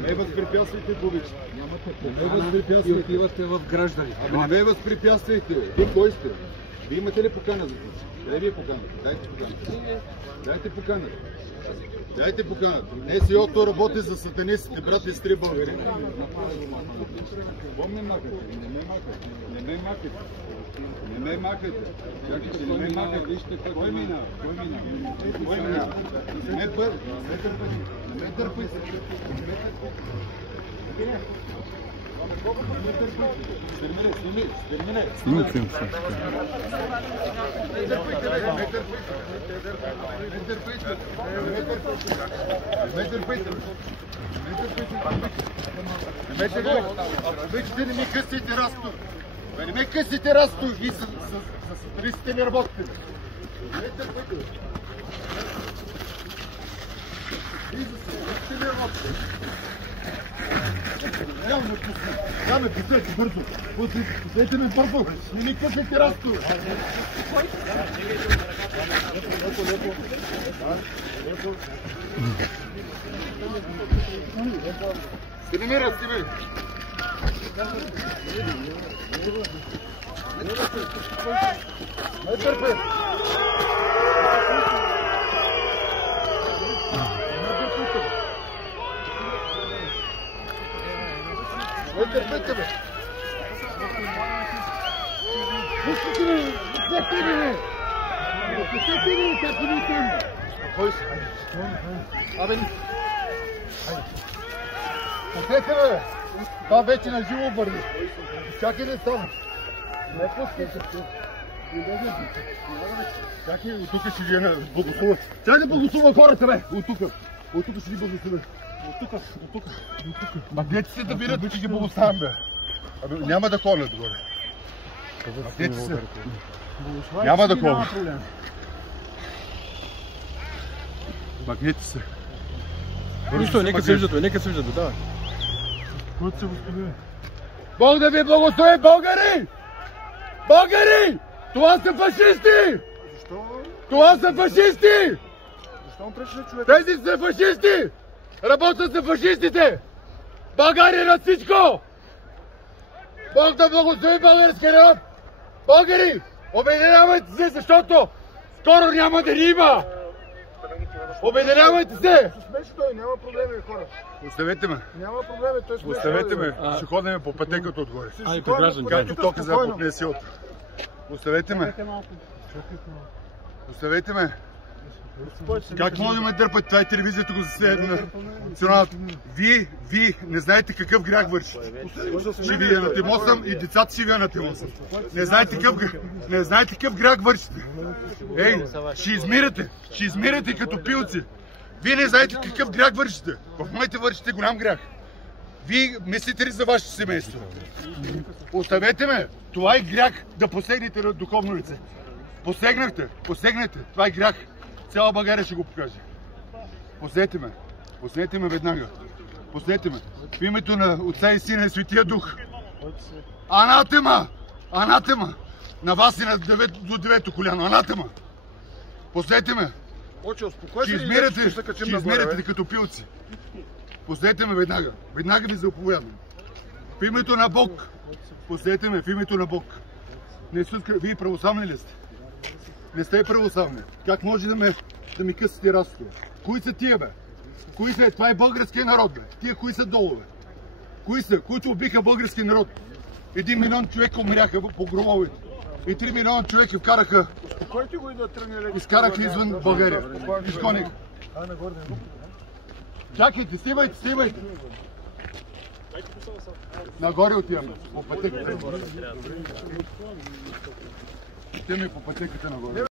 Не възпрепятствайте, повече. Не възпрепятствайте. Отивате в граждани. Не ме възпрепятствайте. Вие кой сте? Вие имате ли покана за това? Къде ви е поканата? Дайте поканата. Дайте поканата. Дайте поканата. НСО-то работи за сатанистите, брат и сестри българи. Какво ме махате? Не ме махате. Не ме махате. Не ме махате. Чакайте, не ме махате. Вижте кой минава. Кой минава? Кой минава? Не ме търпайте. Не ме търпайте. Снимам се. Не ми късите Расто! Не ме късите Расто! И с сатанистите ми работите! Не търпите! И с сатанистите ми работите! Няма ме пуснете бързо! Пуснете ме бързо! Не ми късите Расто! Стримира, стримира! Не търпи! Не търпите, бе! Пустите ми! Пустете ми! Пустете ми, как ви викам! Кой си? Абе, пустете ме! Това вече на живо върви! Чакай не става! Не пускайте! Чакай, от тук ще ви благослова! Чакай да благослова хората, бе! От тук! От тук ще ви благослова! От тук! Магнете се да бират, че ги благославям, бе! Абе, няма да колят горе! Магнете се! Няма да колят! Магнете се! Нищо, нека се виждат, давай. Който се възподиви. Бог да ви благослови, българи! Българи! Това са фашисти! Защо? Това са фашисти! Защо му пречи на човек? Тези са фашисти! Работят за фашистите! България на всичко! Бог да благослови българския народ! Българи! Обединявайте се, защото скоро няма да ни има! Обединявайте се! Смеши той, няма проблеми, хора. Оставете ме! Няма проблеми, той смеши. Оставете ме! Ще ходим по пътеката отгоре. Ай, при граждани. Както тока за НСО-то. Оставете ме! Оставете ме! Как може да ме дърпат? Това и телевизията го заседе на националната. Вие не знаете какъв грях вършите. Ще ви анатемосам и децата си ви анатемосам. Не знаете какъв грях вършите. Ей, ще измирате като пилци. Вие не знаете какъв грях вършите. В момента вършите голям грях. Вие мислите ли за вашето семейство? Оставете ме! Това е грях да посегнете на духовно лице. Посегнете. Това е грях. Цяла България ще го покаже. Пуснете ме веднага. Пуснете ме. В името на Отца и Сина и Светия Дух. Анатема! Анатема! На вас и на до девето коляно. Анатема! Пуснете ме! Ще измирате като пилци. Пуснете ме веднага. Веднага ви заповядам. В името на Бог. Пуснете ме в името на Бог. Вие православни ли сте? Не сте православни. Как може да ми късате Расто? Кои са тия, бе? Кои са? Това е българския народ, бе. Тия кои са долу, бе? Кои са? Които убиха българския народ? 1 милион човека умряха по гробовете. И 3 милиона човека вкараха. Изкараха извън България. Изгониха. Чакайте, снимайте. Нагоре отиваме. По пътеката. Ще ми по пътеката нагоре.